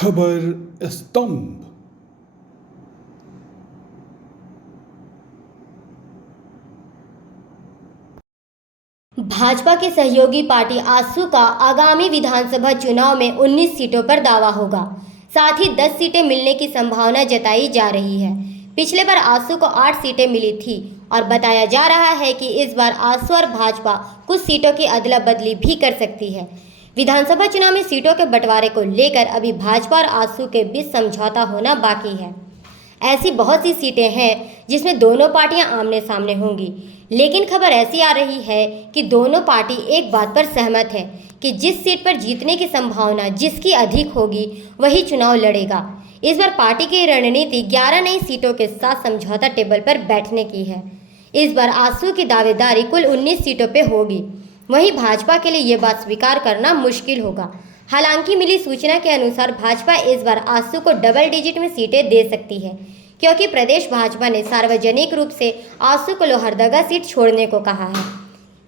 खबर स्तंभ। भाजपा की सहयोगी पार्टी आजसू का आगामी विधानसभा चुनाव में 19 सीटों पर दावा होगा। साथ ही 10 सीटें मिलने की संभावना जताई जा रही है। पिछले बार आजसू को 8 सीटें मिली थी और बताया जा रहा है कि इस बार आजसू और भाजपा कुछ सीटों की अदला बदली भी कर सकती है। विधानसभा चुनाव में सीटों के बंटवारे को लेकर अभी भाजपा और आजसू के बीच समझौता होना बाकी है। ऐसी बहुत सी सीटें हैं जिसमें दोनों पार्टियां आमने सामने होंगी, लेकिन खबर ऐसी आ रही है कि दोनों पार्टी एक बात पर सहमत है कि जिस सीट पर जीतने की संभावना जिसकी अधिक होगी वही चुनाव लड़ेगा। इस बार पार्टी की रणनीति 11 नई सीटों के साथ समझौता टेबल पर बैठने की है। इस बार आजसू की दावेदारी कुल 19 सीटों पर होगी, वहीं भाजपा के लिए ये बात स्वीकार करना मुश्किल होगा। हालांकि मिली सूचना के अनुसार भाजपा इस बार आजसू को डबल डिजिट में सीटें दे सकती है, क्योंकि प्रदेश भाजपा ने सार्वजनिक रूप से आजसू को लोहरदगा सीट छोड़ने को कहा है।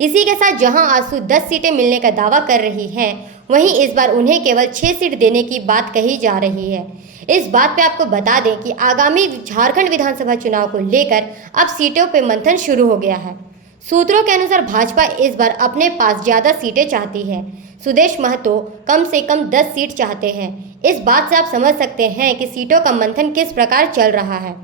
इसी के साथ जहां आजसू 10 सीटें मिलने का दावा कर रही है, वहीं इस बार उन्हें केवल 6 सीट देने की बात कही जा रही है। इस बात पे आपको बता दें कि आगामी झारखंड विधानसभा चुनाव को लेकर अब सीटों पर मंथन शुरू हो गया है। सूत्रों के अनुसार भाजपा इस बार अपने पास ज़्यादा सीटें चाहती है। सुदेश महतो कम से कम 10 सीट चाहते हैं। इस बात से आप समझ सकते हैं कि सीटों का मंथन किस प्रकार चल रहा है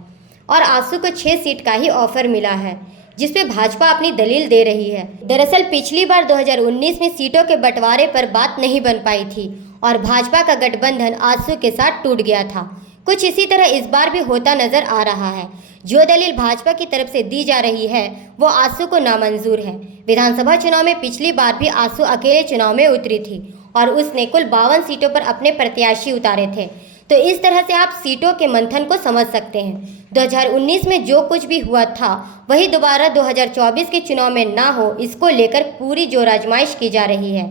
और आजसू को 6 सीट का ही ऑफर मिला है, जिसपे भाजपा अपनी दलील दे रही है। दरअसल पिछली बार 2019 में सीटों के बंटवारे पर बात नहीं बन पाई थी और भाजपा का गठबंधन आजसू के साथ टूट गया था। कुछ इसी तरह इस बार भी होता नजर आ रहा है। जो दलील भाजपा की तरफ से दी जा रही है वो आजसू को नामंजूर है। विधानसभा चुनाव में पिछली बार भी आजसू अकेले चुनाव में उतरी थी और उसने कुल 52 सीटों पर अपने प्रत्याशी उतारे थे। तो इस तरह से आप सीटों के मंथन को समझ सकते हैं। 2019 में जो कुछ भी हुआ था वही दोबारा 2024 के चुनाव में ना हो, इसको लेकर पूरी जोर आजमाइश की जा रही है।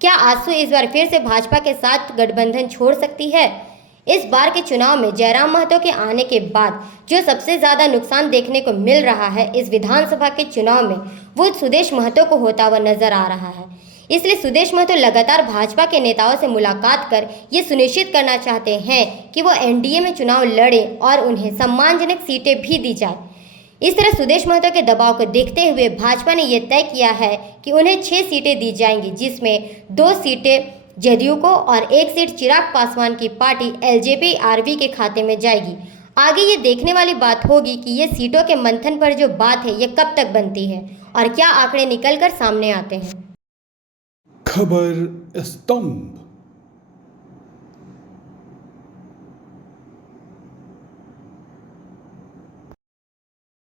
क्या आजसू इस बार फिर से भाजपा के साथ गठबंधन छोड़ सकती है? इस बार के चुनाव में जयराम महतो के आने के बाद जो सबसे ज़्यादा नुकसान देखने को मिल रहा है इस विधानसभा के चुनाव में, वो सुदेश महतो को होता हुआ नजर आ रहा है। इसलिए सुदेश महतो लगातार भाजपा के नेताओं से मुलाकात कर ये सुनिश्चित करना चाहते हैं कि वो एनडीए में चुनाव लड़ें और उन्हें सम्मानजनक सीटें भी दी जाए। इस तरह सुदेश महतो के दबाव को देखते हुए भाजपा ने यह तय किया है कि उन्हें 6 सीटें दी जाएंगी, जिसमें 2 सीटें जदयू को और 1 सीट चिराग पासवान की पार्टी एलजेपी-आरवी के खाते में जाएगी। आगे ये देखने वाली बात होगी कि ये सीटों के मंथन पर जो बात है ये कब तक बनती है और क्या आंकड़े निकल कर सामने आते हैं। खबर स्तंभ।